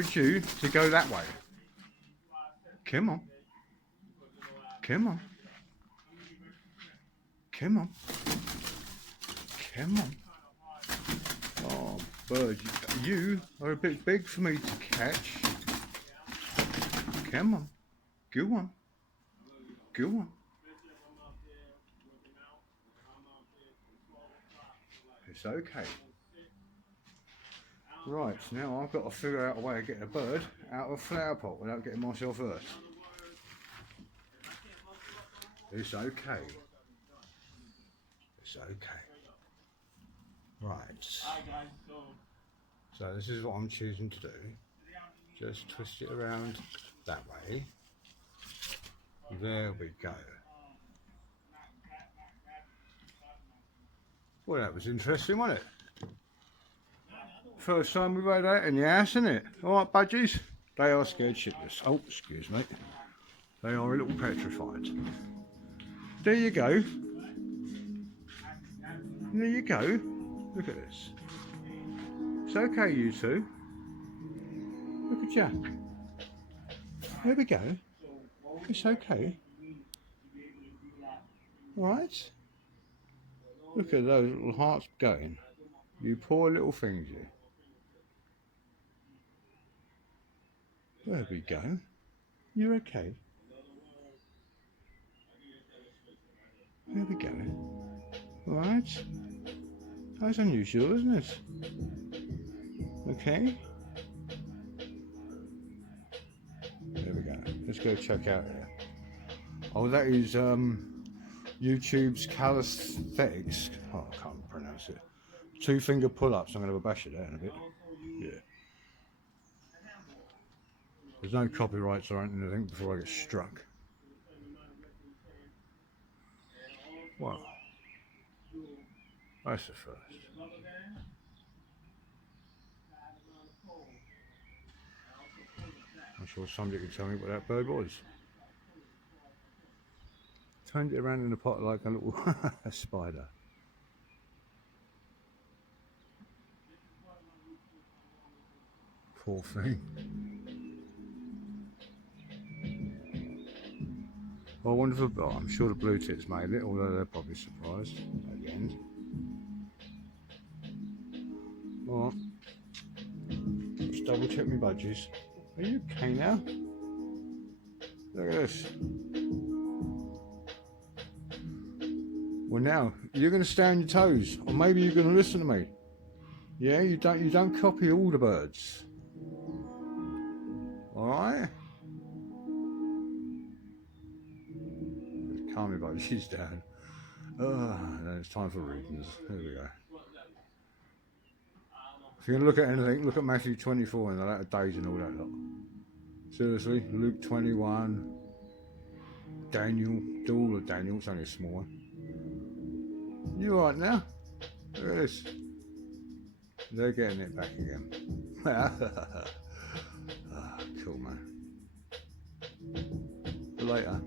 encourage you to go that way. Come on. Come on. Come on. Come on. Oh, bird, you are a bit big for me to catch. Come on. Go on. Go on. It's okay. Right, now I've got to figure out a way of getting a bird out of a flower pot without getting myself hurt. It's okay. It's okay. Right. So this is what I'm choosing to do. Just twist it around that way. There we go. Well, that was interesting, wasn't it? First time we've had that in the house, isn't it? Alright, Budgies. They are scared shitless. Oh, excuse me. They are a little petrified. There you go. There you go. Look at this. It's okay, you two. Look at you. There we go. It's okay. Right. Look at those little hearts going. You poor little things, you. There we go. You're okay. There we go. Right. That's unusual, isn't it? Okay. There we go. Let's go check out there. Oh, that is YouTube's calisthenics. Oh, I can't pronounce it. 2-finger pull-ups. I'm going to have a bash at that in a bit. Yeah. There's no copyrights or anything before I get struck. Wow. That's the first. I'm sure somebody can tell me what that bird was. Turned it around in the pot like a little spider. Poor thing. Well, I wonder if I'm sure the blue tits made it, although they're probably surprised at the end. Alright. Let's double check my budgies. Are you okay now? Look at this. Well, now you're going to stay on your toes, or maybe you're going to listen to me. Yeah, you don't copy all the birds. All right. Calm your budgies down. Then it's time for readings. Here we go. If you're going to look at anything, look at Matthew 24 and the latter days and all that lot. Seriously, Luke 21, Daniel, do all of Daniel, it's only a small one. You alright now? Look at this. They're getting it back again. Cool, man. Later.